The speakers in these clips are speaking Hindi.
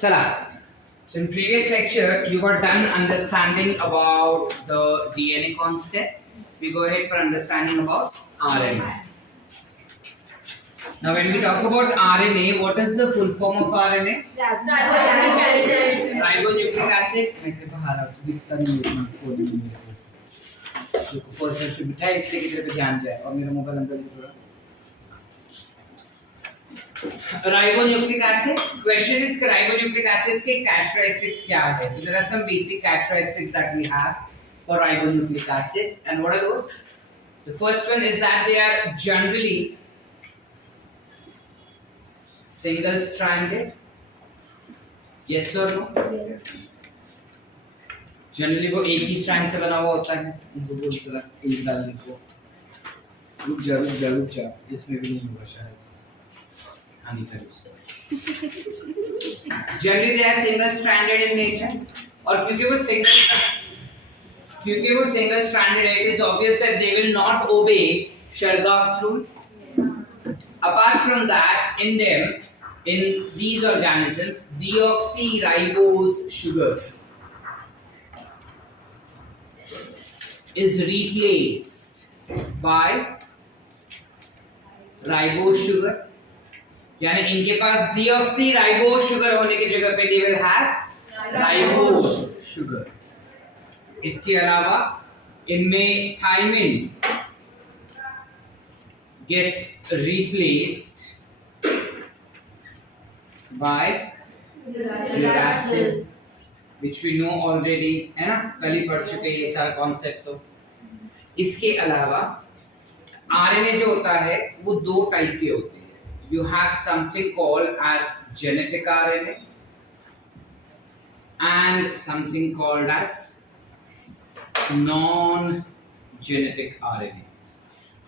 चला. So in previous lecture you got done understanding about the DNA concept. We go ahead for understanding about RNA. Now when we talk about RNA, what is the full form of RNA? Ribonucleic acid. मैं तेरे बाहर आ दिखता नहीं है ना कोडिंग में मेरे को फर्स्ट में बिठाया इसलिए कि तेरे पे ध्यान जाए और मेरा मोबाइल अंदर भी थोड़ा. Ribonucleic acid. Question is ribonucleic acids के characteristics क्या है? So there are some basic characteristics that we have for ribonucleic acids, and what are those? The first one is that they are generally single-stranded. Yes or no? Generally वो एक ही strand से बना हुआ होता है. उनको बोलते हैं एक डालने को. रुक जा. इसमें भी नहीं होगा शायद. Generally they are single stranded in nature और क्योंकि वो single stranded it is obvious that they will not obey Chargaff's rule. Apart from that, in these organisms, deoxyribose sugar is replaced by ribose sugar. यानी इनके पास deoxyribose sugar होने की जगह पे they will have ribose sugar. इसके अलावा इनमें thymine gets replaced by uracil, which we know already, है ना, कल ही पढ़ चुके ये सारा कॉन्सेप्ट. तो इसके अलावा RNA जो होता है वो दो टाइप के होते हैं. You have something called as genetic RNA and something called as non-genetic RNA.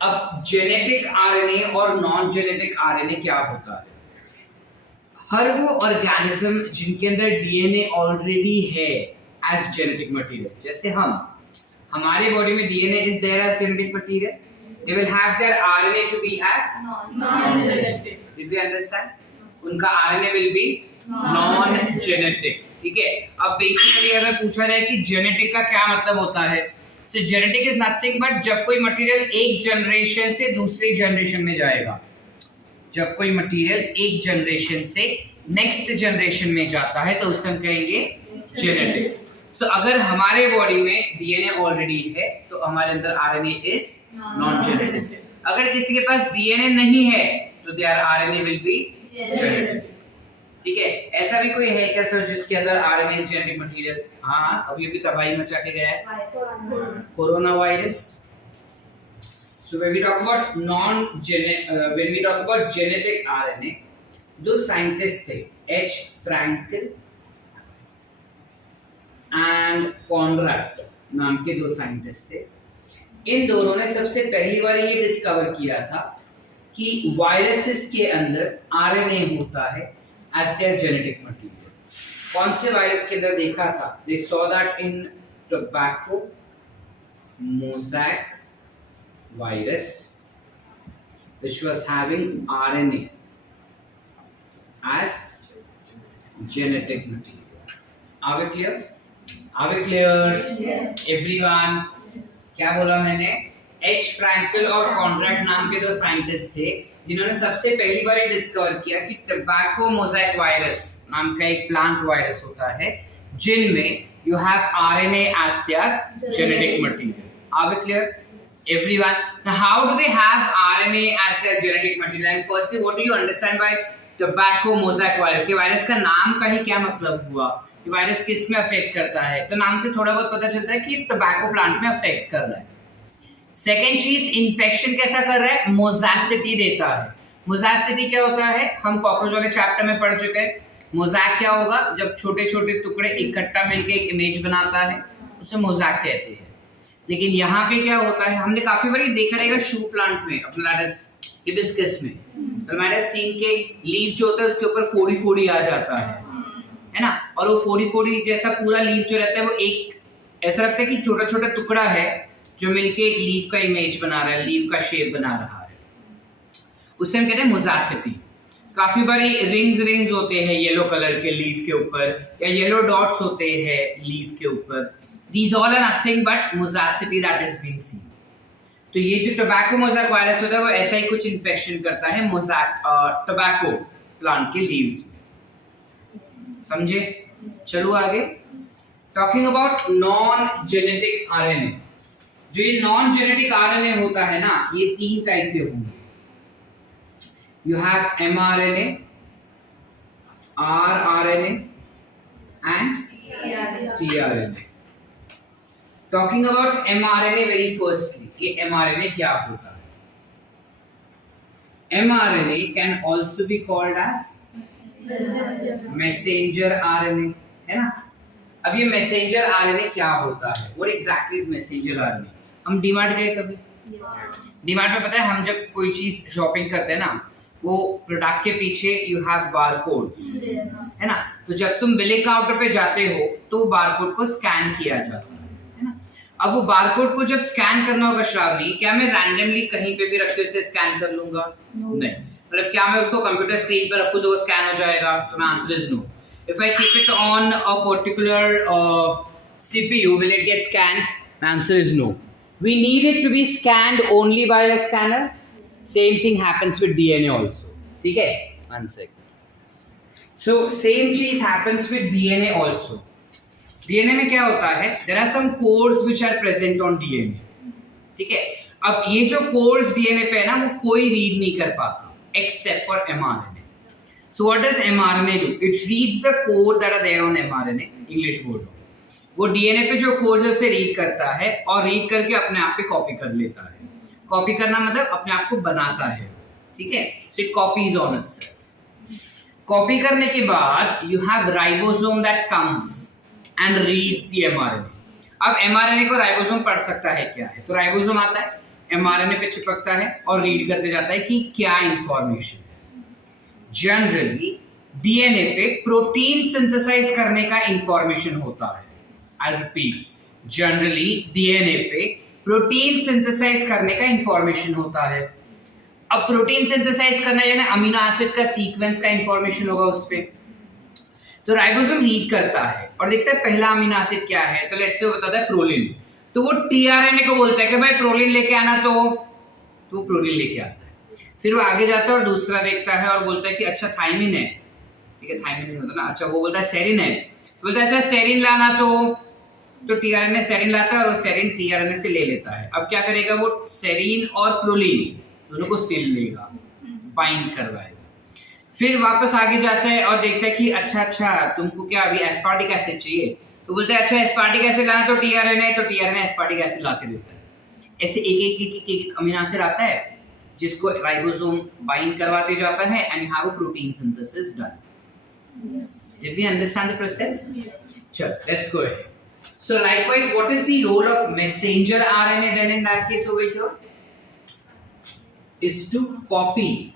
अब genetic RNA और non-genetic RNA क्या होता है? हर वो ऑर्गेनिज्म जिनके अंदर DNA ऑलरेडी है as genetic material, जैसे हमारे बॉडी में DNA is there as genetic material. They will have their RNA to be as non-genetic. Did we understand? उनका RNA will be non-genetic. ठीक है. अब बेसिकली अगर पूछा जाए कि जेनेटिक का क्या मतलब होता है, so genetic is nothing but जब कोई मटेरियल एक जनरेशन से दूसरी जनरेशन में जाएगा, जब कोई मटेरियल एक जनरेशन से नेक्स्ट जनरेशन में जाता है तो उसे हम कहेंगे जेनेटिक. So, अगर हमारे बॉडी में DNA ऑलरेडी है तो हमारे अंदर RNA इज नॉन जेनेटिक. अगर किसी के पास DNA नहीं है तो there RNA will be genetic. ठीक है. ऐसा भी कोई है क्या सर जिसके अंदर RNA इज जेनेटिक मटेरियल? हाँ, अभी तबाही मचा के गया है corona virus. So when we talk about genetic RNA, दो साइंटिस्ट थे, H. Frankel एंड कॉनराड नाम के दो साइंटिस्ट थे. इन दोनों ने सबसे पहली बार ये डिस्कवर किया था कि वायरसेस के अंदर आरएनए होता है एज देयर जेनेटिक मटेरियल. कौन से वायरस के अंदर देखा था? They saw that in tobacco mosaic virus which was having RNA as genetic material. Are we clear? Are we clear? Yes. Everyone. Yes. क्या बोला मैंने? H. Frankel और कॉनराड नाम के दो साइंटिस्ट थे जिन्होंने सबसे पहली बार ये डिस्कवर किया कि टोबैको मोज़ैक वायरस नाम का एक प्लांट वायरस होता है जिनमें you have RNA as their genetic material. Are we clear? Everyone. Now how do they have RNA as their genetic material? And firstly, what do you understand by tobacco mosaic virus? ये वायरस का नाम का ही क्या मतलब हुआ? ये वायरस किस में अफेक्ट करता है? तो नाम से थोड़ा बहुत पता चलता है कि टोबैको प्लांट में अफेक्ट कर रहा है. सेकेंड चीज, इन्फेक्शन कैसा कर रहा है? मोज़ैसिटी देता है. मोज़ैसिटी क्या होता है? हम कॉकरोच वाले चैप्टर में पढ़ चुके हैं. मोज़ैक क्या होगा? जब छोटे छोटे टुकड़े इकट्ठा मिलकर एक इमेज बनाता है उसे मोज़ैक कहते हैं. लेकिन यहाँ पे क्या होता है? हमने काफी बार देखा रहेगा शू प्लांट में, अपना हिबिस्कस में, तो मैंने सीन के लीफ जो होता है उसके ऊपर फोड़ी फोड़ी आ जाता है ना, और वो फोड़ी फोड़ी जैसा पूरा लीफ जो रहता है वो एक ऐसा लगता है कि छोटा छोटा टुकड़ा है जो मिलके एक लीफ का इमेज बना रहा है, लीफ का शेप बना रहा है. उसे हम कहते हैं मोज़ैसिटी. काफी बारी रिंग्स होते हैं येलो कलर के लीफ के ऊपर, या येलो डॉट्स होते हैं लीफ के ऊपर. These all are nothing but mosaic that is being seen. तो ये जो टोबैको मोज़ेक वायरस होता है वो ऐसा ही कुछ इन्फेक्शन करता है टोबैको प्लांट के लीव्स में. समझे? चलो आगे. Talking about non genetic RNA. जो ये नॉन जेनेटिक आरएनए होता है ना, ये 3 टाइप के होंगे. You have mRNA, rRNA and tRNA. Talking about mRNA very firstly, कि mRNA क्या होता है. mRNA can also be called as messenger RNA, है ना. अब ये मैसेंजर RNA क्या होता है? What exactly is messenger RNA? हम डीमार्ट गए कभी? डीमार्ट में पता है हम जब कोई चीज शॉपिंग करते हैं ना, वो प्रोडक्ट के पीछे यू हैव बारकोड्स, है ना. तो जब तुम बिलिंग काउंटर पे जाते हो तो बारकोड को स्कैन किया जाता है. अब वो बारकोड को जब स्कैन करना होगा श्रावणी, क्या मैं रैंडमली कहीं पे भी रख के उसे स्कैन कर लूंगा? नहीं. मतलब क्या मैं उसको कंप्यूटर स्क्रीन पर रखूं तो वो स्कैन हो जाएगा? तो my answer is no. If I keep it on a particular CPU, will it get scanned? My answer is no. We need it to be scanned only by a scanner. Same thing happens with DNA also. ठीक है? One second. So same चीज happens with DNA also. DNA में क्या होता है? There are some codes which are present on DNA. ठीक है. अब ये जो कोड्स डीएनए पे है ना, वो कोई रीड नहीं कर पाता except for mRNA. So what does mRNA do? It reads the code that are there on mRNA. English बोल लो. वो डीएनए पे जो कोड्स है उसे रीड करता है और रीड करके अपने आप पे कॉपी कर लेता है. कॉपी करना मतलब अपने आप को बनाता है. ठीक है. So it copies on itself. Copy करने के बाद you have ribosome that comes and reads the mRNA. अब mRNA को राइबोसोम पढ़ सकता है क्या है? तो राइबोसोम आता है, mRNA पे चिपकता है और रीड करते जाता है कि क्या इंफॉर्मेशन है. जनरली डीएनए पे प्रोटीन सिंथेसाइज करने का इंफॉर्मेशन होता है. आई रिपीट, जनरली डीएनए पे प्रोटीन सिंथेसाइज करने का इंफॉर्मेशन होता है. अब प्रोटीन सिंथेसाइज करना यानी अमीनो एसिड का सीक्वेंस का इंफॉर्मेशन होगा उस पे. तो राइबोसोम रीड करता है और देखता है पहला अमीनो एसिड क्या है. तो लेट्स से वो बताता है प्रोलिन. तो वो टीआरएनए को बोलता है कि भाई प्रोलिन लेके आना, तो वो प्रोलिन लेके आता है. फिर वो आगे जाता है और दूसरा देखता है और बोलता है कि अच्छा थाइमिन है. ठीक है, थाइमिन नहीं होता ना. अच्छा वो बोलता है सेरिन है. तो बोलता है अच्छा सेरिन लाना, तो टीआरएनए सेरिन लाता है और वो सेरिन टीआरएनए से ले लेता है. अब क्या करेगा? वो सेरिन और प्रोलिन दोनों को सिल लेगा, बाइंड करवाएगा. फिर वापस आगे जाता है और देखता है कि अच्छा तुमको क्या अभी एस्पार्टिक एसिड चाहिए. तो बोलता है अच्छा एस्पार्टिक एसिड लाना, तो टीआरएनए एस्पार्टिक एसिड ला के देता है. ऐसे एक अमीनो एसिड आता है जिसको राइबोसोम बाइंड करवाते जाता है and you have a protein synthesis done. Did we understand the process? Sure, let's go ahead. So likewise, what is the role of messenger RNA then in that case over here? Is to copy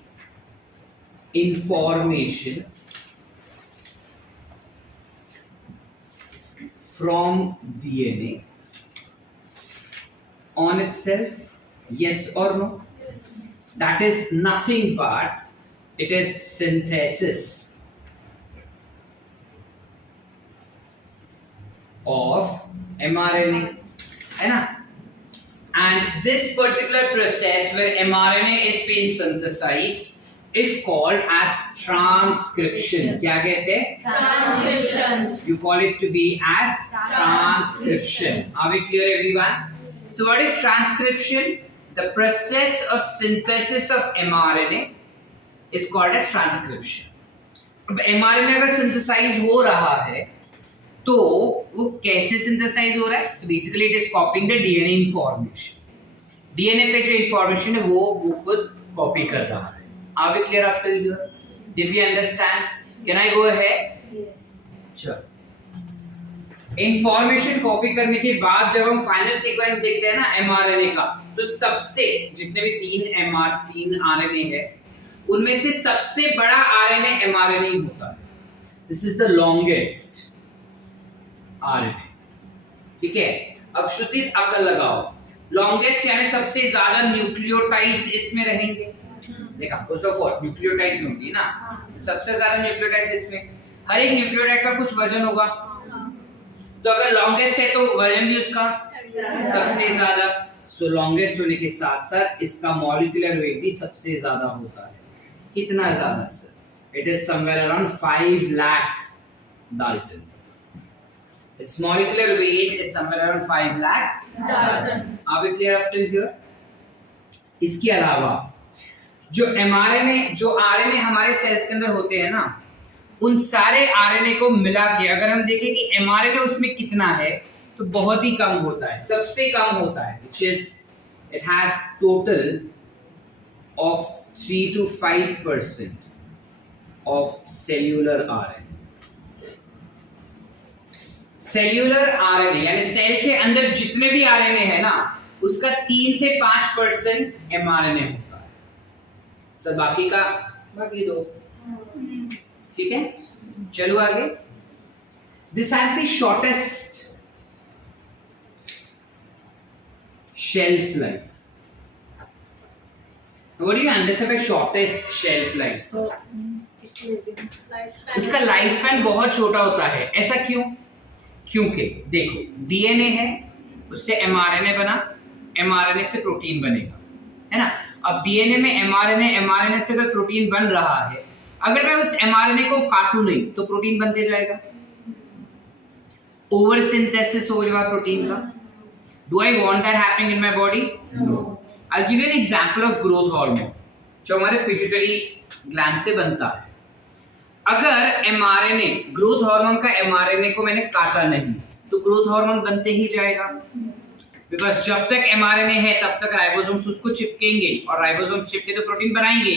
information from DNA on itself. Yes or no? That is nothing but it is synthesis of mRNA, है ना. And this particular process where mRNA is being synthesized is called as transcription. क्या कहते हैं? Transcription. You call it to be as transcription. Are we clear, everyone? So what is transcription? The process of synthesis of mRNA is called as transcription. अब mRNA अगर synthesize हो रहा है तो वो कैसे synthesize हो रहा है? तो basically it is copying the DNA information. DNA पे जो information है वो खुद copy कर रहा है. Are we clear up till here? Did we understand? Can I go ahead? Yes. Sure. Information copy करने के बाद जब हम फाइनल सीक्वेंस देखते हैं ना mRNA का, तो सबसे जितने भी तीन RNA है उनमें से सबसे बड़ा RNA mRNA ही होता है. This is the longest RNA. ठीक है. अब श्रुति अकल लगाओ. लॉन्गेस्ट यानी सबसे ज्यादा न्यूक्लियोटाइड्स इसमें रहेंगे. देखा, उस ऑफ न्यूक्लियोटाइड्स होंगी ना, सबसे ज्यादा न्यूक्लियोटाइड्स इसमें, हर एक न्यूक्लियोटाइड का कुछ वजन होगा, तो अगर लॉन्गेस्ट है तो वजन भी उसका सबसे ज्यादा, सो लॉन्गेस्ट होने के साथ साथ इसका मॉलिक्यूलर वेट भी सबसे ज्यादा होता है। कितना ज्यादा sir? It is somewhere around 5 lakh Dalton. Its molecular weight is somewhere around 5 lakh Dalton. Are we clear up till here? इसके अलावा जो mRNA जो RNA हमारे सेल्स के अंदर होते हैं ना, उन सारे RNA को मिला के अगर हम देखें कि mRNA उसमें कितना है तो बहुत ही कम होता है, सबसे कम होता है, which is it has total of 3 to 5% of cellular RNA. Cellular RNA यानी सेल के अंदर जितने भी आरएनए है ना, उसका 3 से 5% एमआरएनए होता है सर, बाकी का बाकी दो। ठीक है, चलो आगे। This has the shortest shelf life. What do you understand by shortest shelf life? उसका लाइफ स्पैन बहुत छोटा होता है। ऐसा क्यों? क्योंकि देखो डीएनए है, उससे एमआरएनए बना, एमआरएनए से प्रोटीन बनेगा, है ना। अब डीएनए में एमआरएनए, एमआरएनए से अगर प्रोटीन बन रहा है, अगर मैं उस एमआरएनए को काटूं नहीं तो प्रोटीन बनते जाएगा, ओवर सिंथेसिस हो जाएगा प्रोटीन का। Do I want that happening in my body? No. I will give you an example of growth hormone जो हमारे पिट्यूटरी ग्लैंड से बनता है। अगर एमआरएनए, ग्रोथ हार्मोन का एमआरएनए को मैंने काटा नहीं तो ग्रोथ हार्मोन बनते ही जाएगा, बिकॉज जब तक एमआरएनए है तब तक राइबोसोम्स उसको चिपकेंगे और राइबोसोम्स चिपके तो प्रोटीन बनाएंगे,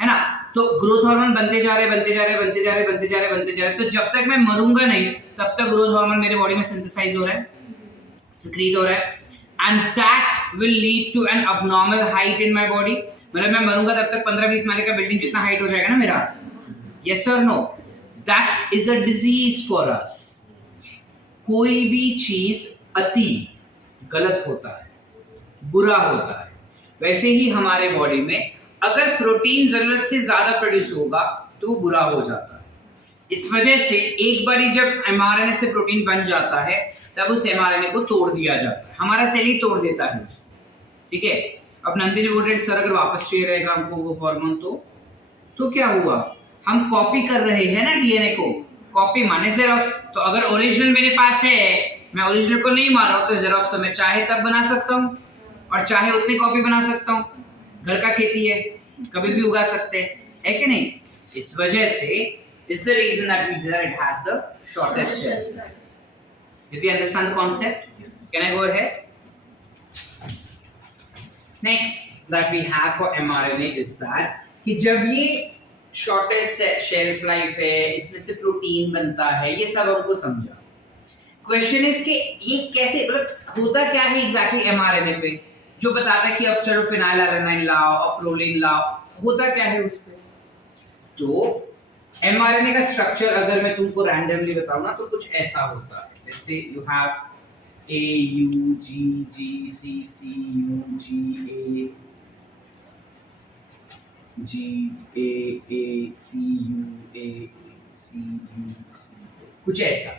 है ना। तो ग्रोथ हार्मोन बनते जा रहे, बनते जा रहे, बनते जा रहे, बनते जा रहे, बनते जा रहे, तो जब तक मैं मरूंगा नहीं तब तक ग्रोथ हार्मोन मेरे बॉडी में सिंथेसाइज हो रहा है, सिक्रीट हो रहा है, and that will lead to an abnormal height in my body. मतलब मैं मरूंगा तब तक 15-20 माले का बिल्डिंग जितना हाइट हो जाएगा ना मेरा। Yes or no? That is a disease for us. कोई भी चीज अति गलत होता है, बुरा होता है। वैसे ही हमारे बॉडी में अगर प्रोटीन जरूरत से ज्यादा प्रोड्यूस होगा तो वो बुरा हो जाता है। इस वजह से एक बारी जब एमआरएनए से प्रोटीन बन जाता है तब उस एमआरएनए को तोड़ दिया जाता है, हमारा सेल ही तोड़ देता है उसको। ठीक है, अब नंदिनी बोल रहे सर अगर वापस चाहिए रहेगा हमको वो हार्मोन तो क्या हुआ? हम कॉपी कर रहे हैं ना डीएनए को, कॉपी माने जेरोक्स। तो अगर ओरिजिनल मेरे पास है, मैं ओरिजिनल को नहीं मार रहा हूं तो जेरोक्स तो मैं चाहे तब बना सकता हूं और चाहे उतनी कॉपी बना सकता हूं। घर का खेती है, कभी भी उगा सकते हैं, है कि नहीं? इस वजह से is the reason that we say that it has the shortest shelf life. Did you understand the concept? Can I go ahead? Next that we have for mRNA is that कि जब ये शॉर्टेस्ट शेल्फ लाइफ है, इसमें से प्रोटीन बनता है, ये सब हमको समझा। क्वेश्चन इज कि ये कैसे, मतलब होता क्या है एग्जैक्टली एमआरएनए पे जो बताता है कि अब चलो फिनाइलएलानाइन लाओ, अब प्रोलिन लाओ, होता क्या है उस पे? तो एमआरएनए का स्ट्रक्चर अगर मैं तुमको रैंडमली बताऊं ना तो कुछ ऐसा होता है। Let's say you have A U G G C C U G A G A A C U A C U C, कुछ ऐसा,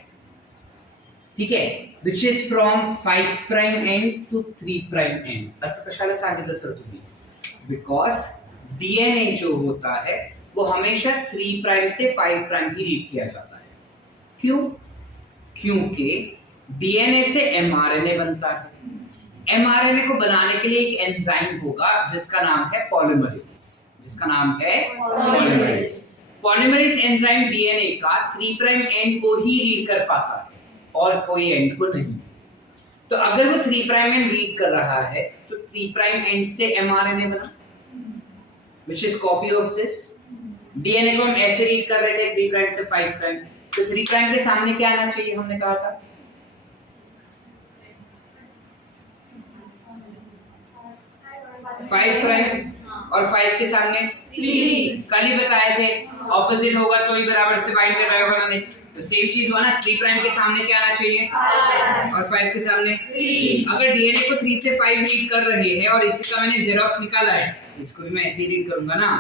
ठीक है, which is from 5 prime end to 3 prime end. असं कशाला सांगितलं सर तुम्ही? Because DNA जो होता है वो हमेशा 3 प्राइम से 5 प्राइम ही रीड किया जाता है। क्यों? क्योंकि डीएनए से एमआरएनए बनता है। एमआरएनए को बनाने के लिए एक एंजाइम होगा जिसका नाम है पॉलीमरेज, जिसका नाम है पॉलीमरेज। पॉलीमरेज एंजाइम डीएनए का 3 प्राइम एंड को ही रीड कर पाता है और कोई एंड को नहीं। तो अगर वो 3 प्राइम एंड रीड कर रहा है तो 3 प्राइम एंड से एमआरएनए बना, which is copy of this। DNA को हम ऐसे रीड कर रहे थे 3 प्राइम से 5 प्राइम, तो 3 प्राइम के सामने क्या आना चाहिए हमने कहा था? 5 प्राइम, और 5 के सामने 3। कल ही बताए थे ऑपोजिट होगा तो ही बराबर से बाइंड कर पाएगा बनाने, तो सेम चीज हुआ ना। 3 प्राइम के सामने क्या आना चाहिए? 5, और 5 के सामने 3। अगर डीएनए को 3 से 5 रीड कर रहे हैं और इसका मैंने जेरोक्स निकाला है, इसको भी मैं ऐसे ही रीड करूंगा ना।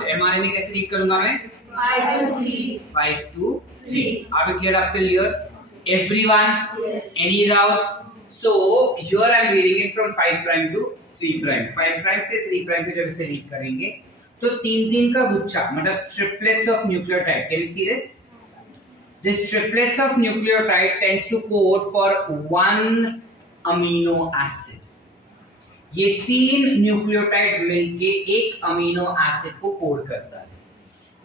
तो एमआरएनए कैसे रीड करूंगा मैं? 5 to 3. Are we clear up till here? Everyone? Yes. Any doubts? So here I am reading it from 5 prime to 3 prime. 5 prime से 3 prime पे जब इसे रीड करेंगे तो 3 का गुच्छा मतलब triplets of nucleotide. Can you see this? This triplets of nucleotide tends to code for one amino acid. ये 3 न्यूक्लियोटाइड मिलके एक अमीनो एसिड को कोड करता है,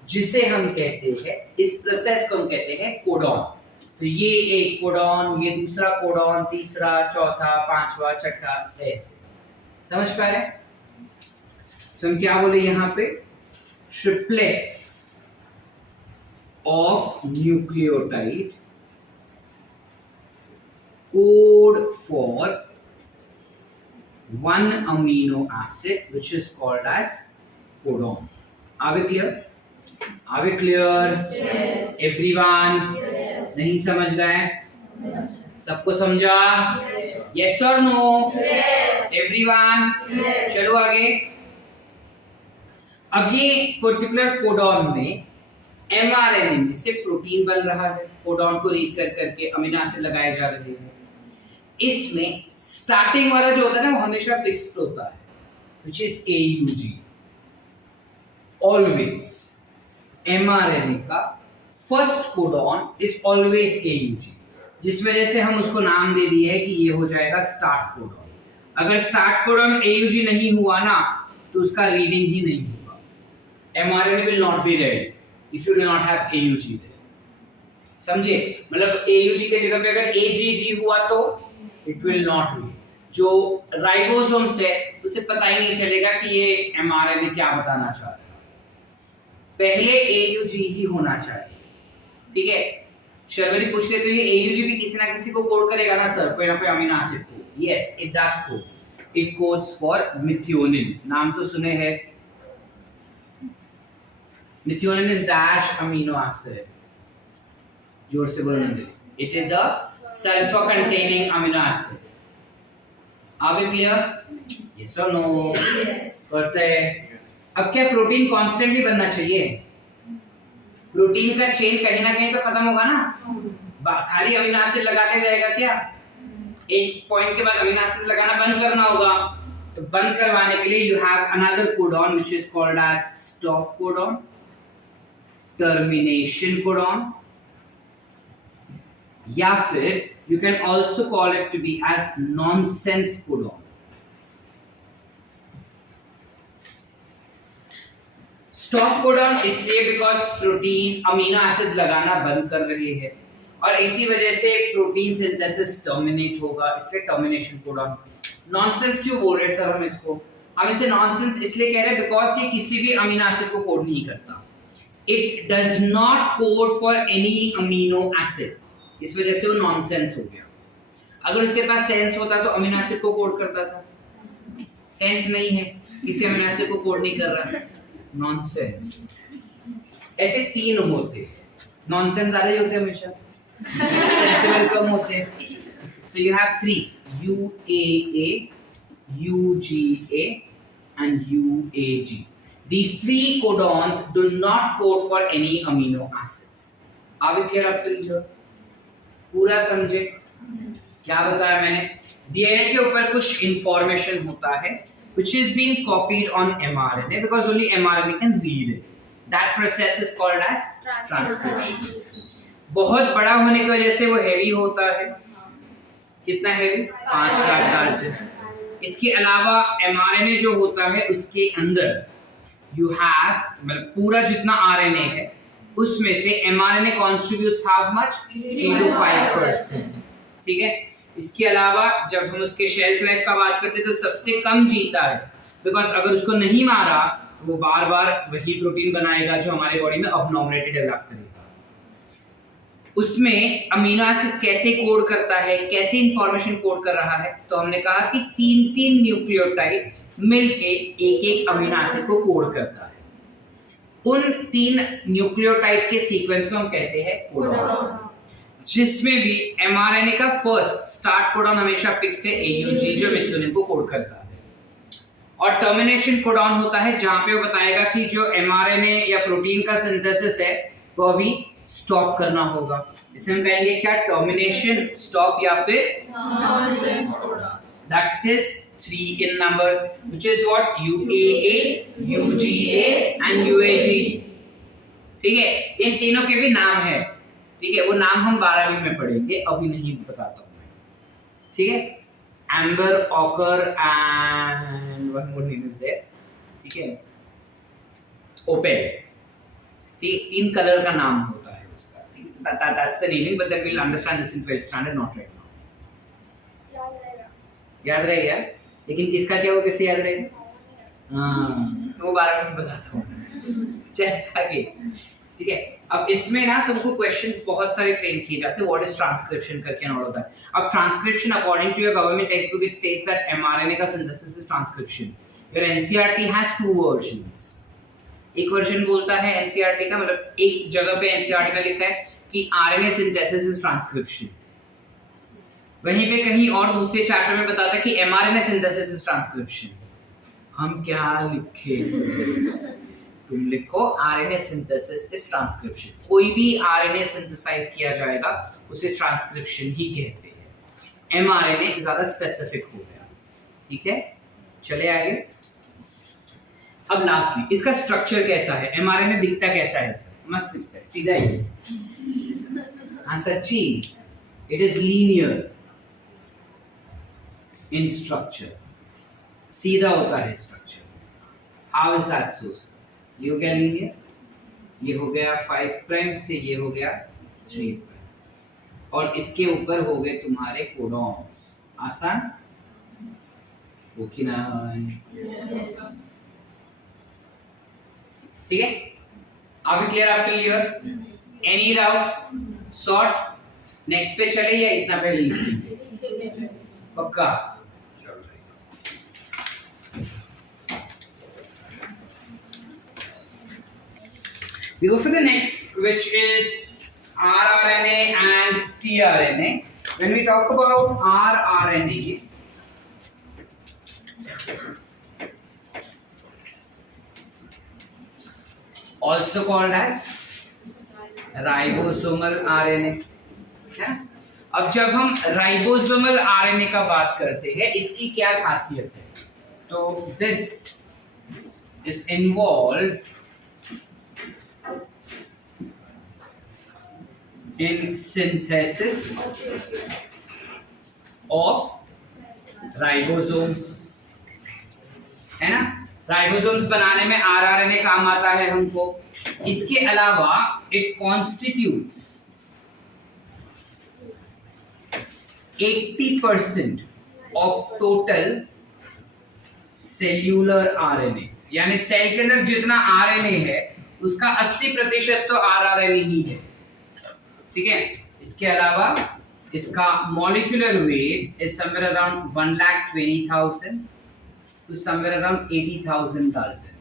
जिसे हम कहते हैं, इस प्रोसेस को हम कहते हैं कोडॉन. तो ये एक कोडॉन, ये दूसरा कोडॉन, तीसरा, चौथा, पांचवा, छठा, ऐसे. समझ पा रहे हैं? तो हम क्या बोले यहाँ पे? Triplets of nucleotide code for one amino acid which is called as codon. Are we clear? Are we clear? Yes. Everyone? Yes. नहीं समझ रहे हैं? सबको समझा? Yes or no? Yes. Everyone? Yes. चलो आगे. अब ये पर्टिकुलर कोडॉन में mRNA में से प्रोटीन बन रहा है. कोडॉन को रीड कर करके अमीनो एसिड लगाए जा रहे हैं. इसमें स्टार्टिंग वाला जो होता है ना वो हमेशा फिक्स्ड होता है, which is AUG. Always mRNA का first codon is always AUG, जिस वजह से हम उसको नाम दे दिए है कि ये हो जाएगा स्टार्ट कोडॉन. अगर स्टार्ट कोडॉन AUG नहीं हुआ ना तो उसका रीडिंग ही नहीं होगा. mRNA will not be read if you do not have AUG there. समझे? मतलब AUG के जगह पे अगर AGG हुआ तो it will not be. जो राइबोसोम्स है उसे पता ही नहीं चलेगा कि ये mRNA क्या बताना चाह रहा है. पहले AUG ही होना चाहिए. ठीक है? शर्वरी पूछ ले तो ये AUG भी किसी ना किसी को कोड करेगा ना सर, कोई ना कोई अमीनो एसिड को. Yes, it does code. It codes for methionine. नाम तो सुने हैं. Methionine is dash amino acid. जोर से बोलो ना. It is a sulfur containing amino acid. Are we clear? Yes or no? Yes. करते हैं. अब क्या प्रोटीन कॉन्स्टेंटली बनना चाहिए? प्रोटीन का चेन कहीं ना कहीं तो खत्म होगा ना. खाली अमीनो एसिड लगाते जाएगा क्या? एक पॉइंट के बाद अमीनो एसिड लगाना बंद करना होगा. तो बंद करवाने के लिए you have another codon which is called as stop codon, termination codon, या फिर you can also call it to be as nonsense codon. Stop codon इसलिए because प्रोटीन अमीनो एसिड लगाना बंद कर रही है और इसी वजह से प्रोटीन सिंथेसिस टर्मिनेट होगा, इसलिए टर्मिनेशन कोडॉन. नॉनसेंस क्यों बोल रहे हैं सर हम इसको? हम इसे नॉनसेंस इसलिए कह रहे हैं बिकॉज ये किसी भी अमीनो एसिड को कोड नहीं करता. It does not code for any amino acid, इस वजह से वो नॉनसेंस हो गया. अगर उसके पास सेंस होता तो अमीनो एसिड को कोड करता था. सेंस नहीं है, किसी अमीनो एसिड को कोड नहीं कर रहा है. नॉनसेंस. ऐसे 3 होते हैं. नॉनसेंस ज्यादा ही होते हैं हमेशा, सेंसिबल कम होते हैं. So you have 3, UAA, UGA and UAG. These 3 codons do not code for any amino acids. Are we clear up till here? पूरा समझे? क्या बताया मैंने? डीएनए के ऊपर कुछ इंफॉर्मेशन होता है which is being copied on mRNA because only mRNA can read it. That process is called as transcription. बहुत बड़ा होने की वजह से वो हेवी होता है. कितना हेवी? 5 डालते हैं. इसके अलावा mRNA जो होता है उसके अंदर you have मतलब पूरा जितना RNA है उसमें से mRNA contributes how much? 3 to 5%. ठीक है? इसके अलावा जब हम उसके शेल्फ लाइफ का बात करते हैं तो सबसे कम जीता है बिकॉज अगर उसको नहीं मारा तो वो बार बार वही प्रोटीन बनाएगा जो हमारे बॉडी में अबनॉर्मलिटी डेवलप करेगा. उसमें अमीनो एसिड कैसे कोड करता है, कैसे इंफॉर्मेशन कोड कर रहा है, तो हमने कहा कि 3 न्यूक्लियोटाइड मिलके एक अमीनो एसिड को कोड करता है. उन 3 न्यूक्लियोटाइड के सीक्वेंस को हम कहते हैं कोडॉन, जिसमें भी mRNA का फर्स्ट स्टार्ट कोडॉन हमेशा फिक्स्ड है AUG जो मिथियोनिन को कोड करता है. और टर्मिनेशन कोडॉन होता है जहां पे वो बताएगा कि जो mRNA या प्रोटीन का सिंथेसिस है वो अभी स्टॉप करना होगा। इसे हम कहेंगे क्या, टर्मिनेशन, स्टॉप या फिर Nonsense codon. that is 3 in number, which is what, UAA, UGA and UAG। ठीक है, इन तीनों के भी नाम है, ठीक है, वो नाम हम 12वीं में पढ़ेंगे, अभी नहीं बताता हूँ मैं, ठीक है। Amber, ochre and one more name is there, ठीक है, ओपेल, तीन कलर का नाम होता है उसका, ठीक है। That's the naming, but then we will understand this in 12th standard, not right now. याद रहेगा, लेकिन किसका क्या, वो कैसे याद रहेगा, हाँ, तो वो 12वीं में बताता हूँ। चल आगे, ठीक है। अब इसमें ना तुमको क्वेश्चंस बहुत सारे फ्रेम किए जाते हैं, व्हाट इज ट्रांसक्रिप्शन करके एंड ऑल ऑफ दैट। अब transcription according to your government textbook it states that mRNA का synthesis is transcription. Your NCERT has two versions. एक वर्जन बोलता है एनसीईआरटी का, मतलब एक जगह पे एनसीईआरटी ने लिखा है कि आरएनए सिंथेसिस इज ट्रांसक्रिप्शन, वहीं पे कहीं और दूसरे चैप्टर में बताता है कि mRNA सिंथेसिस इज ट्रांसक्रिप्शन। हम क्या लिखे इसमें? तुम लिखो आरएनए सिंथेसिस इज ट्रांसक्रिप्शन। कोई भी आरएनए सिंथेसाइज किया जाएगा उसे ट्रांसक्रिप्शन ही कहते हैं। एमआरएनए ज्यादा स्पेसिफिक हो गया, ठीक है। चले आगे। अब लास्टली इसका स्ट्रक्चर कैसा है, एमआरएनए दिखता कैसा है सर? मस्त दिखता है, सीधा ही। हाँ सच्ची, it is linear in structure, सीधा होता है structure. How is that so? ये हो गया लीनियर, ये हो गया 5 प्राइम से ये हो गया 3 प्राइम, और इसके ऊपर हो गए तुम्हारे कोडॉन्स। आसान हो कि ना? ठीक है, are we clear up till here? Any doubts? Short next पे चले या इतना पहले लिख लेंगे? पक्का? We go for the next, which is rRNA and tRNA. When we talk about rRNA, also called as ribosomal RNA, है? अब जब हम राइबोसोमल आरएनए का बात करते हैं, इसकी क्या खासियत है? तो this is involve in synthesis of ribosomes, है ना? राइबोसोम्स बनाने में आरआरएनए काम आता है हमको। इसके अलावा it constitutes 80% of total cellular RNA, यानी सेल के अंदर जितना आरएनए है उसका 80% तो आरआरएनए ही है, ठीक है। इसके अलावा इसका molecular weight is somewhere around 1,20,000 to somewhere around 80,000 dalton.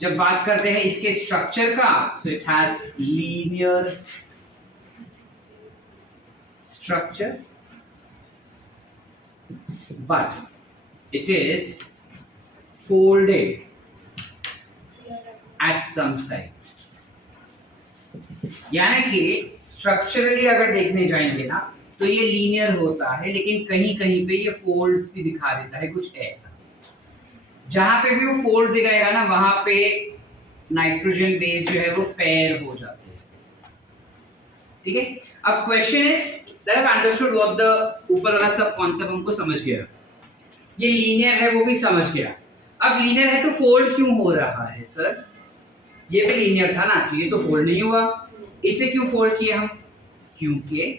जब बात करते हैं इसके स्ट्रक्चर का, so it has linear structure but it is folded at some side, यानी कि स्ट्रक्चरली अगर देखने जाएंगे ना तो ये लीनियर होता है, लेकिन कहीं कहीं पे ये फोल्ड्स भी दिखा देता है कुछ ऐसा। जहां पे भी वो फोल्ड दिखाएगा ना वहां पे नाइट्रोजन बेस जो है वो पेयर हो जाते हैं, ठीक है। अब question is that I understood what the ऊपर वाला सब कॉन्सेप्ट हमको समझ गया, ये लीनियर है वो भी समझ गया। अब लीनियर है तो फोल्ड क्यों हो रहा है सर? ये भी लीनियर था ना, तो ये तो फोल्ड नहीं हुआ, इसे क्यों फोल्ड किया हम? क्योंकि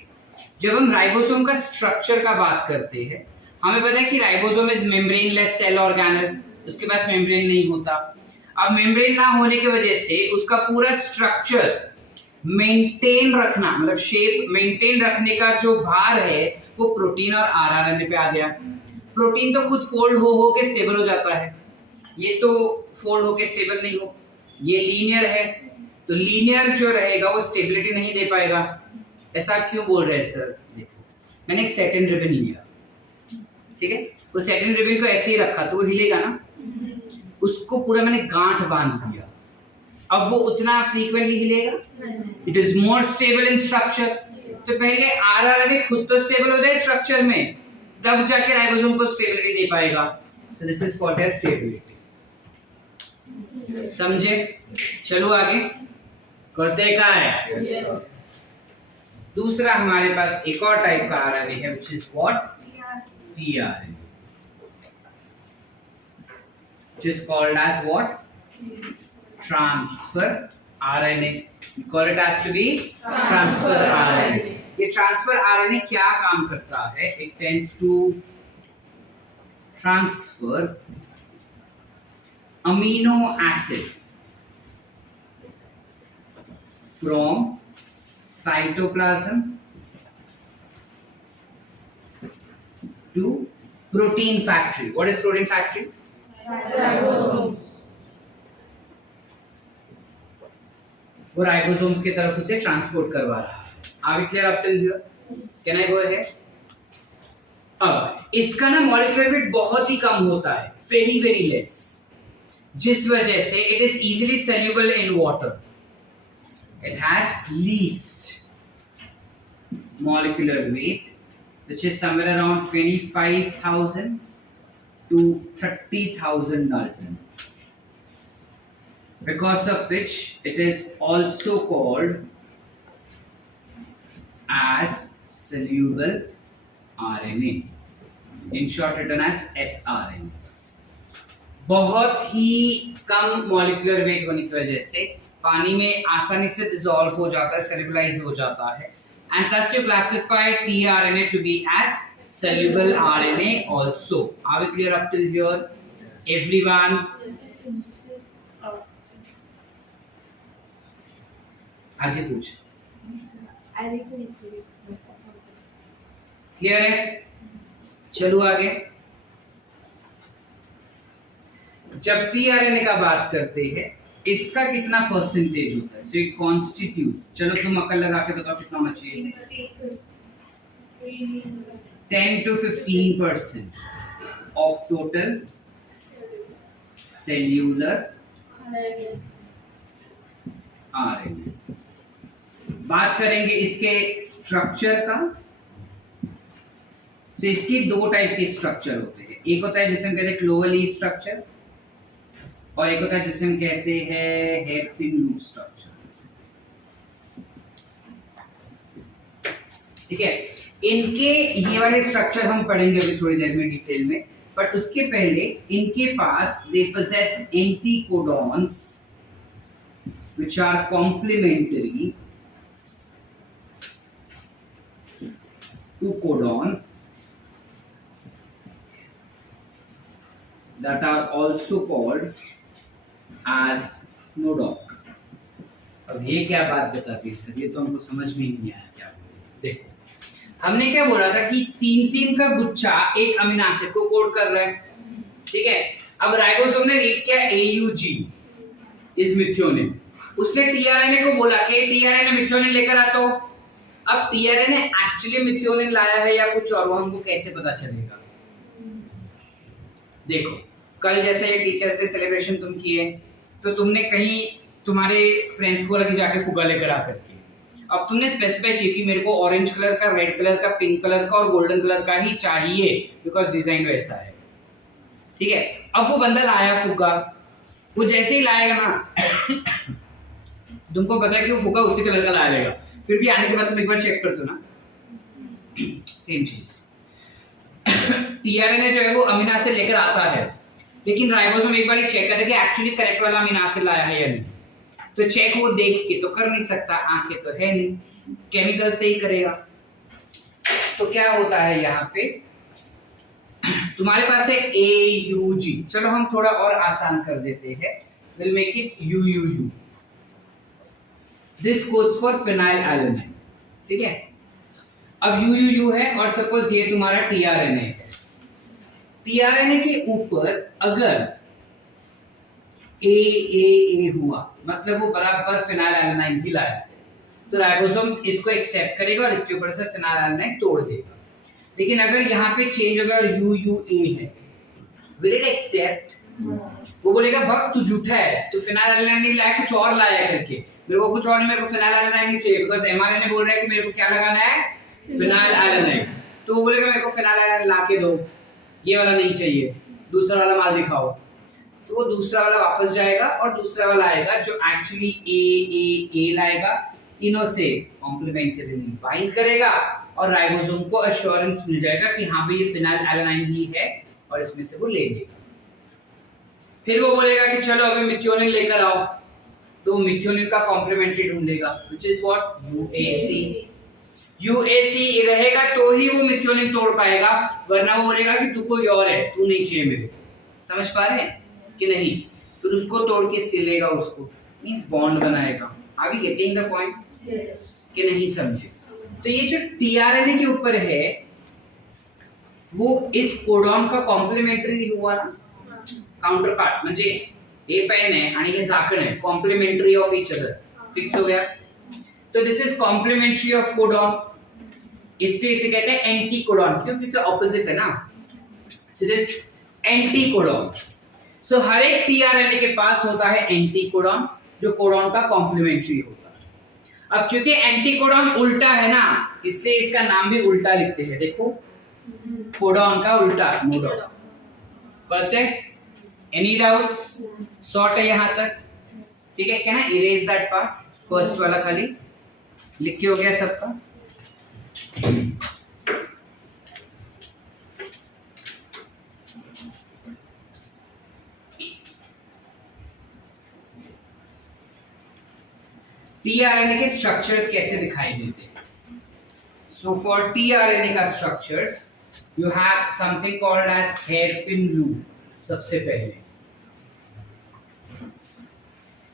जब हम राइबोसोम का स्ट्रक्चर का बात करते हैं, हमें पता है कि ribosome is membraneless cell organelle, उसके पास मेम्ब्रेन नहीं होता। अब मेम्ब्रेन ना होने की वजह से उसका पूरा स्ट्रक्चर मेंटेन रखना, मतलब शेप मेंटेन रखने का जो भार है वो प्रोटीन और आरआरएनए पे आ गया। प्रोटीन तो खुद फोल्ड हो के स्टेबल हो जाता है, ये तो फोल्ड होके स्टेबल नहीं हो, ये लीनियर है, तो लीनियर जो रहेगा वो स्टेबिलिटी नहीं दे पाएगा। ऐसा क्यों बोल रहे हैं सर? देखो मैंने एक सेटिन रिबन लिया, ठीक है, वो सेटिन रिबन को ऐसे ही रखा तो वो हिलेगा ना, उसको पूरा मैंने गांठ बांध दिया, अब वो उतना फ्रीक्वेंटली हिलेगा, it is more stable in structure. तो पहले आरआरएनए खुद तो स्टेबल हो जाए स्ट्रक्चर में, तब जाके राइबोसोम को स्टेबिलिटी दे पाएगा। So this is called as stability. समझे? चलो आगे करते क्या है। Yes. दूसरा हमारे पास एक और टाइप का आरएनए है which is what, tRNA, which is called as what, transfer RNA. We call it as to be transfer RNA. ये ट्रांसफर आरएनए क्या काम करता है? It tends to transfer amino acid from cytoplasm to protein factory. What is protein factory? Ribosome. वो राइबोसोम्स की तरफ उसे ट्रांसपोर्ट करवा रहा है। Are we clear up till here? Can I go ahead? अब इसका ना मॉलिक्यूलर वेट बहुत ही कम होता है, वेरी वेरी लेस, जिस वजह से it is easily soluble in water. It has least molecular weight which is somewhere around 25,000 to 30,000 Dalton, because of which it is also called as soluble RNA, in short written as sRNA। बहुत ही कम मॉलिक्यूलर वेट होने की वजह से पानी में आसानी से डिसॉल्व हो जाता है, सेल्युलाइज हो जाता है, and thus you classify tRNA to be as soluble RNA also. Are we clear up till here? Everyone? आज ही पूछ, क्लियर है? चलो आगे। जब tRNA का बात करते हैं, इसका कितना परसेंटेज होता है? सो इट कॉन्स्टिट्यूट्स, चलो तुम अकल लगा के बताओ कितना होना चाहिए। 10 to 15% of total cellular RNA। बात करेंगे इसके स्ट्रक्चर का, तो इसकी दो टाइप के स्ट्रक्चर होते हैं। एक होता है जिसे हम कहते हैं क्लोवर लीफ स्ट्रक्चर, और एक होता है जिसे हम कहते हैं हेयरपिन लूप स्ट्रक्चर। ठीक है, इनके ये वाले स्ट्रक्चर हम पढ़ेंगे अभी थोड़ी देर में डिटेल में, बट उसके पहले इनके पास they possess anticodons which are complementary to codon that are also called as nodok। अब ये क्या बात बताती है सर? ये तो हमको समझ में ही नहीं आया क्या। देखो, हमने क्या बोला था कि तीन तीन का गुच्छा एक अमीनो एसिड को कोड कर रहा है, ठीक है। अब राइबोसोम ने रीड किया AUG इस मिथ्योनिन, उसने टीआरएनए को बोला कि टीआरएनए मिथ्योनिन लेकर आ। तो अब टीआरएनए एक्चुअली मिथ्योनिन लाया है या कुछ और, वो हमको कैसे पता चलेगा? देखो, कल जैसे ये टीचर्स डे सेलिब्रेशन तुम किए, तो तुमने कहीं तुम्हारे फ्रेंड्स को बोला कि जाके फुग्गा लेकर आ करके, अब तुमने स्पेसिफाई किया कि मेरे को ऑरेंज कलर का, रेड कलर का, पिंक कलर का और गोल्डन कलर का ही चाहिए बिकॉज डिजाइन वैसा है, ठीक है। अब वो बंदा लाया फुग्गा, वो जैसे ही लाएगा ना तुमको पता है कि वो फुग्गा उसी कलर का लाएगा, फिर भी आने के बाद तुम एक बार चेक कर दो ना, सेम चीज। टीआरएनए जो है वो अमीनो एसिड लेकर आता है, लेकिन राइबोसोम एक बार ही चेक करे कि एक्चुअली करेक्ट वाला अमीनो एसिड लाया है या नहीं। तो चेक वो देख के तो कर नहीं सकता, आंखें तो है नहीं, केमिकल से ही करेगा। तो क्या होता है यहाँ पे, तुम्हारे पास है AUG, चलो हम थोड़ा और आसान कर देते हैं, will make it UUU। This codes for phenylalanine, ठीक है। अब UUU है और सपोज ये तुम्हारा टीआरएनए है। टीआरएनए के ऊपर अगर AAA हुआ, मतलब वो बराबर फिनाइलएलानाइन भी लाया है, तो राइबोसोम्स इसको एक्सेप्ट करेगा और इसके ऊपर से फिनाइलएलानाइन तोड़ देगा। लेकिन अगर यहाँ पे चेंज हो गया और यू यू ए है, विल इट एक्सेप्ट? वो बोलेगा भक्त तू झूठा है, तू फिनाइल एलानाइन नहीं लाया, कुछ और लाया करके, मेरे को कुछ और नहीं, मेरे को फिनाइल एलानाइन नहीं चाहिए, बिकॉज़ एमआरएनए बोल रहा है कि मेरे को क्या लगाना है, फिनाइल एलानाइन। तो वो बोलेगा मेरे को फिनाइल एलानाइन ला के दो, ये वाला नहीं चाहिए, दूसरा वाला माल दिखाओ। तो वो दूसरा वाला वापस जाएगा और दूसरा वाला आएगा जो एक्चुअली ए लाएगा, तीनों से कॉम्प्लीमेंटरीली बाइंड करेगा और राइबोसोम को अश्योरेंस मिल जाएगा कि हाँ भाई ये फिनाइल एलानाइन ही है और इसमें से वो ले लेगा। फिर वो बोलेगा कि चलो अभी मिथियोनिन लेकर आओ, तो मिथियोनिन का कॉम्प्लीमेंट्री ढूंढेगा, which is what, UAC. UAC रहेगा तो ही वो मिथियोनिन तोड़ पाएगा, वरना वो बोलेगा कि तू कोई और है, तू नहीं चाहिए मेरे को। समझ पा रहे हैं कि नहीं? फिर उसको तोड़ के सिलेगा, उसको मींस बॉन्ड बनाएगा। Are we getting the point? कि नहीं समझे? तो ये जो टीआरएनए के ऊपर है वो इस कोडॉन का कॉम्प्लीमेंट्री हुआ ना, काउंटर पार्ट, म्हणजे हे पेन है आणि हे झाकण है, complementary of each other, fix हो गया। तो this is complementary of codon, इसलिए इसे कहते हैं एंटी कोडॉन, क्यों? क्योंकि ऑपोजिट है ना, सो दिस एंटी कोडॉन। सो हर एक टीआरएनए के पास होता है एंटी कोडॉन जो कोडॉन का कॉम्प्लीमेंट्री होता है। अब क्योंकि एंटी कोडॉन उल्टा है ना, इसलिए इसका नाम भी उल्टा लिखते हैं, देखो कोडॉन का उल्टा मोडॉन पढ़ते हैं। Any doubts? सॉर्ट है यहाँ तक? ठीक है क्या ना? इरेज दैट पार्ट, फर्स्ट वाला खाली लिख के हो गया सबका। टीआरएनए के स्ट्रक्चर्स कैसे दिखाई देते हैं? सो फॉर टीआरएनए का structures you have something called as hairpin loop. सबसे पहले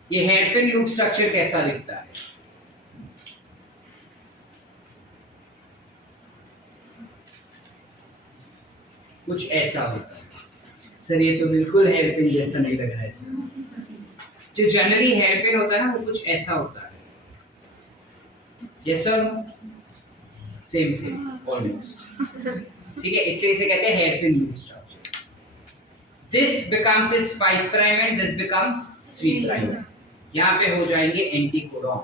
ये हेयरपिन लूप स्ट्रक्चर कैसा दिखता है? कुछ ऐसा होता है। सर ये तो बिल्कुल हेयरपिन जैसा नहीं लग रहा है सर। जो जनरली हेयरपिन होता है ना वो कुछ ऐसा होता है। Yes sir? Same almost. ठीक है, इसलिए इसे कहते हैं hairpin loop structure. This becomes it's 5 prime and this becomes 3 prime. यहाँ पे हो जाएंगे एंटी कोडॉन।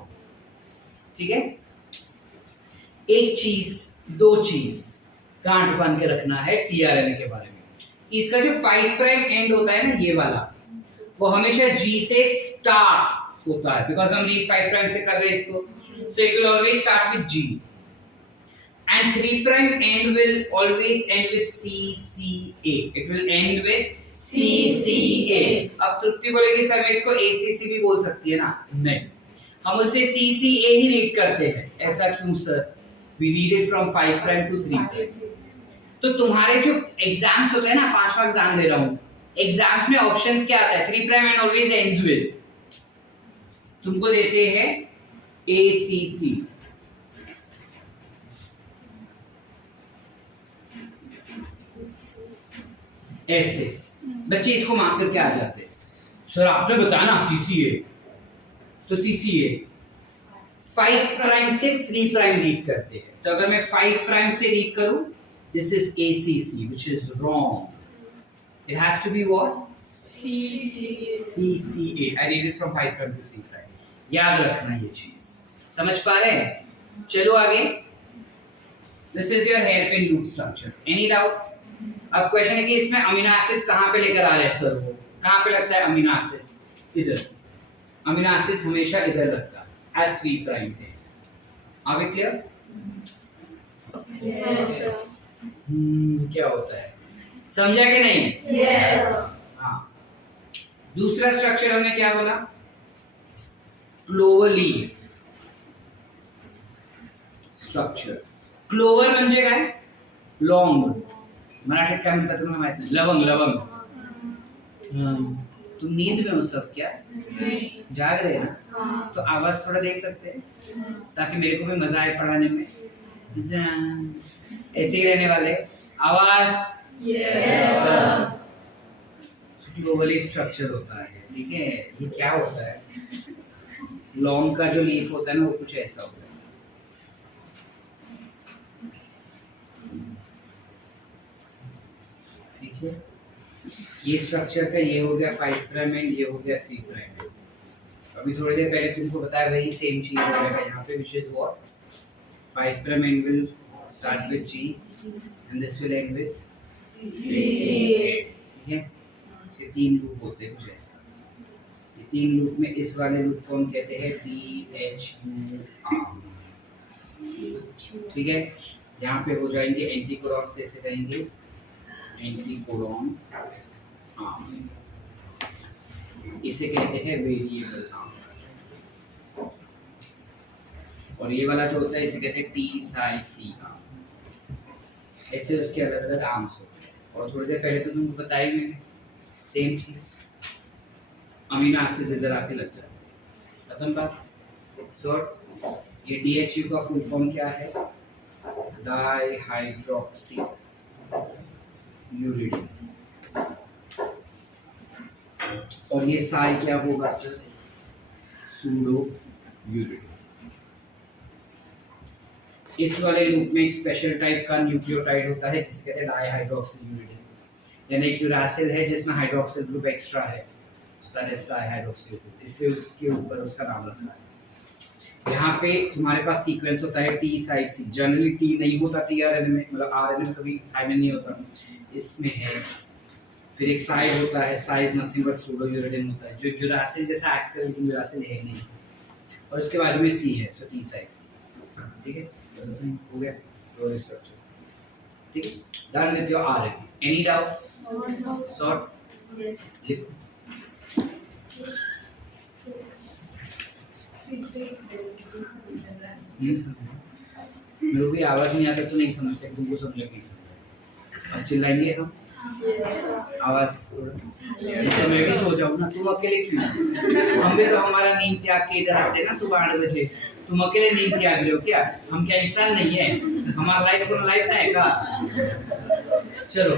ठीक है, एक चीज, दो चीज गांठ बांध के रखना है टीआरएनए के बारे में। इसका जो 5 प्राइम एंड होता है ना, ये वाला, वो हमेशा जी से स्टार्ट होता है, बिकॉज हम लीड 5 प्राइम से कर रहे हैं इसको, so it will always start with G and 3 prime end will always end with CCA. It will end with CCA. अब तृप्ति बोलेगी सर मैं इसको ACC भी बोल सकती है ना? नहीं, हम उसे CCA ही रीड करते हैं। ऐसा क्यों sir? We read it from 5 prime to 3 prime. तो तुम्हारे जो एग्जाम्स होते हैं ना, 5 मार्क्स दान दे रहा हूँ, एग्जाम्स में ऑप्शंस क्या आता है? 3 prime and always ends with, तुमको देते हैं ACC। ऐसे बच्चे इसको मार्क करके आ जाते हैं। सर आपने बताया ना सीसीए, तो सीसीए 5 प्राइम से 3 प्राइम रीड करते हैं। तो अगर मैं 5 प्राइम से रीड करूं, this is ACC, which is wrong. It has to be what? CCA. I read it from 5 prime to 3 prime. याद रखना ये चीज, समझ पा रहे हैं? चलो आगे। This is your hairpin loop structure. Any doubts? अब क्वेश्चन है कि इसमें अमीनो एसिड्स कहाँ पे लेकर आ रहे हैं सर? वो कहाँ पे लगता है अमीनो एसिड्स? इधर। अमीनो एसिड्स हमेशा इधर लगता है एट 3 प्राइम पे। Are we clear? यस। क्या होता है, समझा कि नहीं? यस। हाँ, दूसरा स्ट्रक्चर हमने क्या बोला? Clover leaf structure. क्लोवर म्हणजे काय? लॉन्ग। मराठीत काय म्हणतात तुम्हाला माहित नाही? लवंग। लवंग। तुम नींद में हो सब क्या? जाग रहे हैं ना? तो आवाज थोड़ा दे सकते हैं ताकि मेरे को भी मजा आए पढ़ाने में। ऐसे ही रहने वाले। आवाज। क्लोवर लीफ स्ट्रक्चर होता है। ठीक है, ये क्या होता है? लॉन्ग का जो लीफ होता है ना, वो कुछ ऐसा होता है। ठीक है, ये स्ट्रक्चर का ये हो गया 5 प्राइम एंड ये हो गया 3 प्राइम एंड। अभी थोड़ी देर पहले तुमको बताया वही सेम चीज हो जाएगा यहाँ पे, which is what 5 prime and will start with G and this will and with C। ठीक है, ये 3 लूप होते हैं कुछ ऐसा। ये 3 लूप में इस वाले लूप को हम कहते हैं DHU आर्म। ठीक है, यहाँ पे हो जाएंगे एंटी कोडॉन, जैसे कहेंगे एंटी कोडॉन आर्म, इसे कहते हैं वेरिएबल आर्म। और ये वाला जो होता है इसे कहते हैं टी साई सी आर्म। ऐसे उसके अलग अलग आर्म्स होते हैं। और थोड़ी देर पहले तो तुमको बताई मैंने सेम चीज, अमीनो एसिड इधर आके लग जाता है। खत्म बात। सो ये DHU का फुल फॉर्म क्या है? Di hydroxy uridine. और ये साई क्या होगा सर? Pseudo uridine. इस वाले लूप में एक स्पेशल टाइप का न्यूक्लियोटाइड होता है जिसे कहते हैं डाई हाइड्रोक्सी यूरिडीन, यानी एक यूरासिल है जिसमें हाइड्रोक्सिल ग्रुप एक्स्ट्रा है, that is di hydroxy uridine, इसलिए उसके ऊपर उसका नाम रखा है। यहाँ पे तुम्हारे पास सीक्वेंस होता है टी साई सी। जनरली टी नहीं होता टीआरएनए में, मतलब आरएनए में कभी थाइमिन नहीं होता, इसमें है। फिर एक साई होता है, Sai is nothing but pseudo uridine होता है जो यूरासिल जैसा एक्ट करे लेकिन यूरासिल है नहीं। और उसके बाद में सी है, सो टी साई सी। ठीक है, हो गया रोल स्ट्रक्चर। ठीक है, done with your RNA. Any doubts? Short Yes. लिखो। मेरे को भी आवाज नहीं आता तो नहीं समझते, तुमको समझ नहीं समझ। अब चिल्लाएंगे हम आवाज तो मैं भी सो जाऊँ ना, तुम अकेले क्यों? हम भी तो हमारा नींद त्याग के इधर आते हैं ना सुबह 8 बजे, तुम अकेले नींद त्याग रहे हो क्या? हम क्या इंसान नहीं है? हमारा लाइफ को लाइफ है का? चलो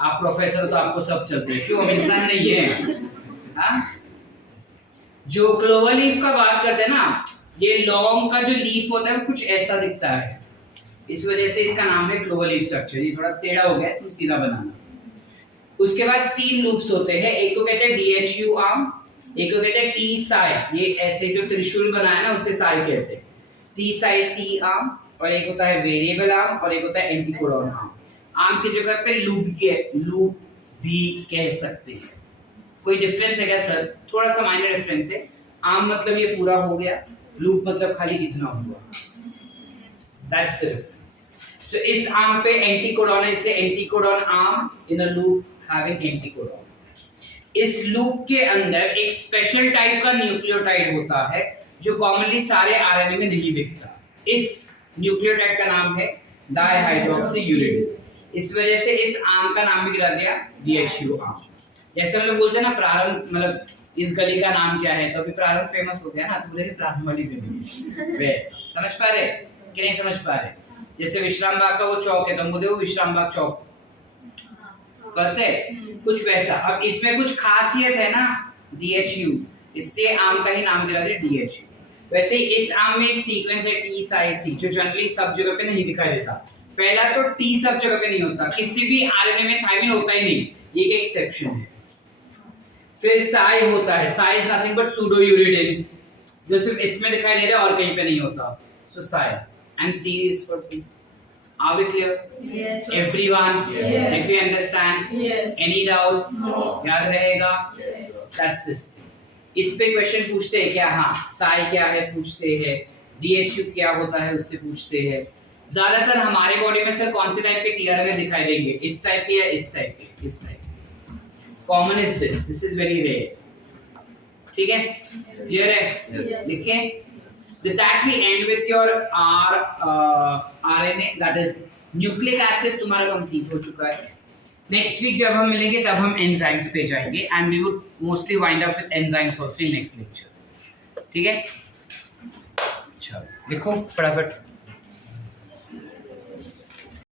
आप प्रोफेसर तो आपको सब चलते हैं, क्यों हम इंसान नहीं है? हाँ, जो क्लोवर लीफ का बात करते हैं ना, ये लॉन्ग का जो लीफ होता है वो कुछ ऐसा दिखता है, इस वजह से इसका नाम है क्लोवर लीफ स्ट्रक्चर। ये थोड़ा टेढ़ा हो गया, तुम सीधा बनाना। उसके बाद 3 लूप्स होते हैं, एक को कहते हैं DHU आर्म, एक को कहते हैं टी साई, ये ऐसे जो त्रिशूल बना है ना उसे साई कहते हैं, टी साई सी आर्म। और एक होता है वेरिएबल आर्म और एक होता है एंटीकोडॉन आर्म। आर्म की जगह पे लूप भी कह सकते हैं। कोई डिफरेंस है क्या सर? थोड़ा सा माइनर डिफरेंस है। आर्म मतलब ये पूरा हो गया, लूप मतलब खाली इतना हुआ, दैट्स द डिफरेंस। सो इस आर्म पे एंटीकोडॉन है, इसलिए anticodon arm in a loop having anticodon. इस लूप के अंदर एक स्पेशल टाइप का न्यूक्लियोटाइड होता है जो कॉमनली सारे आरएनए में नहीं दिखता। इस न्यूक्लियोटाइड का नाम है डाई हाइड्रोक्सी यूरिडीन। इस वजह से इस आर्म का नाम भी गिरा दिया DHU आर्म। जैसे हम लोग बोलते हैं ना प्रारंभ, मतलब इस गली का नाम क्या है, तो अभी प्रारंभ फेमस हो गया ना, तो बोले प्रारंभ वाली गली। वैसा समझ पा रहे कि नहीं समझ पा रहे? जैसे विश्राम बाग का वो चौक है, तो हम बोलते हो विश्राम बाग चौक कहते हैं, कुछ वैसा। अब इसमें कुछ खासियत है ना DHU, इसलिए आर्म का ही नाम गिरा दिया DHU। वैसे ही इस आर्म में एक सीक्वेंस है टी साई सी जो जनरली सब जगह पे नहीं दिखाई देता। पहला तो टी सब जगह पे नहीं होता, किसी भी आरएनए में थाइमिन होता ही नहीं, ये एक एक्सेप्शन है। फिर साई होता है, Sai is nothing but pseudo uridine जो सिर्फ इसमें दिखाई दे रहा है और कहीं पे नहीं होता, सो साई। And C is for C. Are we clear? Yes. Everyone? Yes. If you understand? Yes. Any doubts? No. याद रहेगा? Yes. That's this thing. इस पे क्वेश्चन पूछते हैं क्या? हाँ, साई क्या है पूछते हैं, DHU क्या होता है उससे पूछते हैं। ज्यादातर हमारे बॉडी में सर कौन से टाइप के टीआरएनए दिखाई देंगे? इस टाइप के या इस टाइप के? इस टाइप के। Common is this is very rare. ठीक है, क्लियर है? Yes. लिखें। With that we end with your RNA, that is nucleic acid तुम्हारा कंप्लीट हो चुका है। नेक्स्ट वीक जब हम मिलेंगे तब हम एंजाइम्स पे जाएंगे and we would mostly wind up with enzymes also in next lecture. ठीक है, चलो लिखो फटाफट।